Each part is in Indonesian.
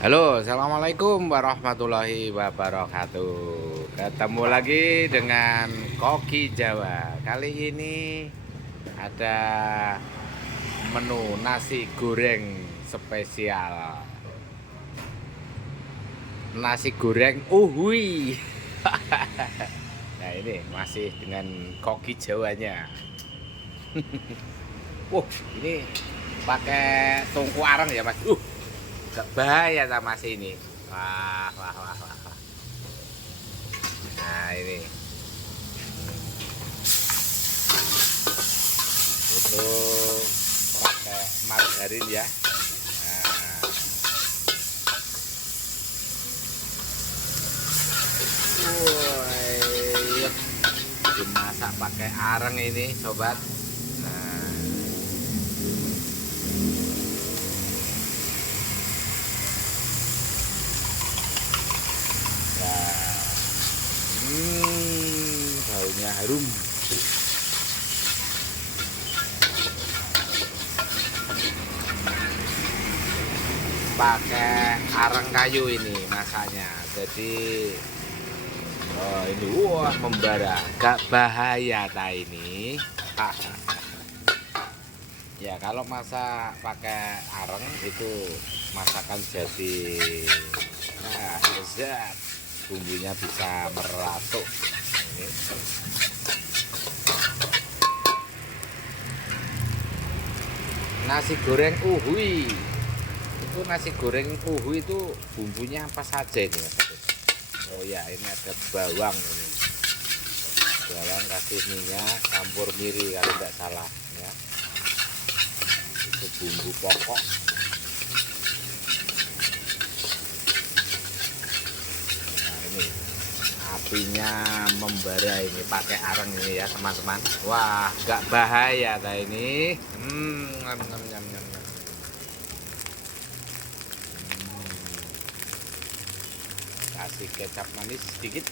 Halo, assalamualaikum warahmatullahi wabarakatuh. Ketemu lagi dengan Koki Jawa. Kali ini ada menu nasi goreng spesial. Nasi goreng uhui. Nah ini masih dengan Koki Jawanya. Ini pakai tungku arang ya mas. Gak bahaya sama sini. Wah, wah, wah, wah, wah. Nah ini itu pakai margarin ya. Nah, woi, dimasak pakai areng ini, sobat. Nah, ya, baunya harum. Pakai areng kayu ini masaknya. Jadi ini wah membara, gak bahaya ta ini. Ya kalau masak pakai areng itu masakan jadi lezat, bumbunya bisa merasuk. Ini nasi goreng uhui. Itu nasi goreng uhui itu bumbunya apa saja ini mas? Oh ya, ini ada bawang ini. Bawang kasih minyak, campur miri kalau tidak salah ya. Itu bumbu pokok. Nah ini apinya membara ini pakai areng ini ya teman-teman. Wah, gak bahaya ta ini. Nyam, nyam, nyam, nyam. Kasih kecap manis sedikit.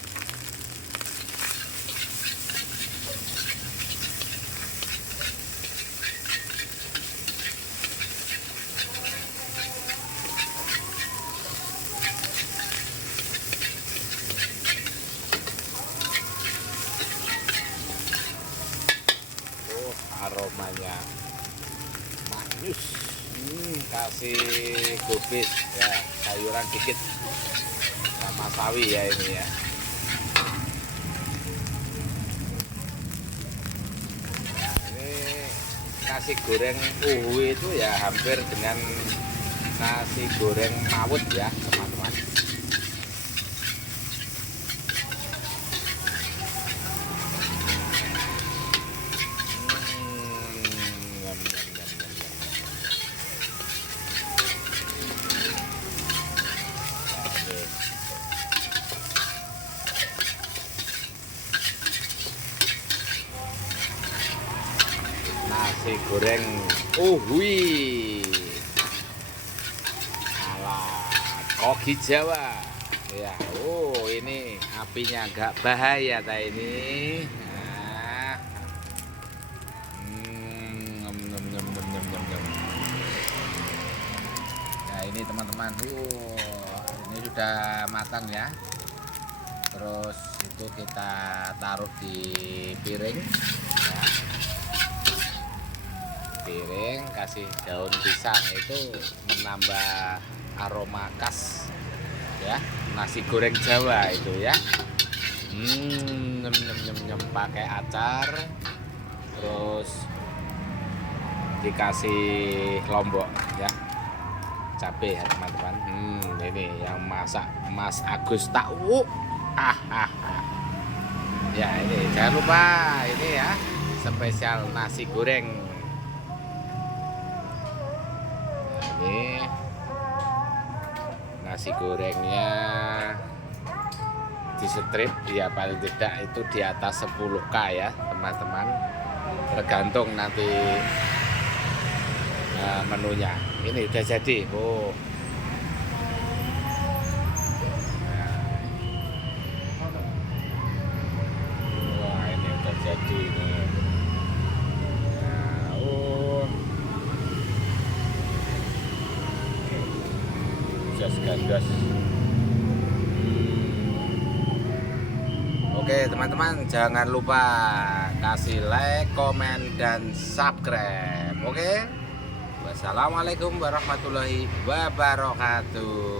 Aromanya manis. Kasih gobis ya, sayuran dikit sama sawi ya ini ya. Nah, ini nasi goreng uhui itu ya hampir dengan nasi goreng mawut ya teman-teman. Nyam, nyam, nyam, nyam, nyam. Oke. Nasi goreng uhui ala Koki Jawa ya. Ini apinya agak bahaya ta ini. Nah, nyem, nyem, nyem, nyem, nyem, nyem, nyem. Nah ini teman-teman, ini sudah matang ya. Terus itu kita taruh di piring ya. Piring kasih daun pisang, itu menambah aroma khas ya nasi goreng Jawa itu ya. Nyem, nyem, nyem, nyem. Pakai acar, terus dikasih lombok ya, cabai ya teman-teman. Ini yang masak Mas Agus tahu. Ya ini jangan lupa ini ya, spesial nasi goreng. Ini nasi gorengnya di strip ya, paling tidak itu di atas 10k ya teman-teman, tergantung nanti menunya. Ini udah jadi. Wah ini udah jadi ini. Nah, gandas-gandas. Oke teman-teman, jangan lupa kasih like, komen, dan subscribe. Oke, wassalamualaikum warahmatullahi wabarakatuh.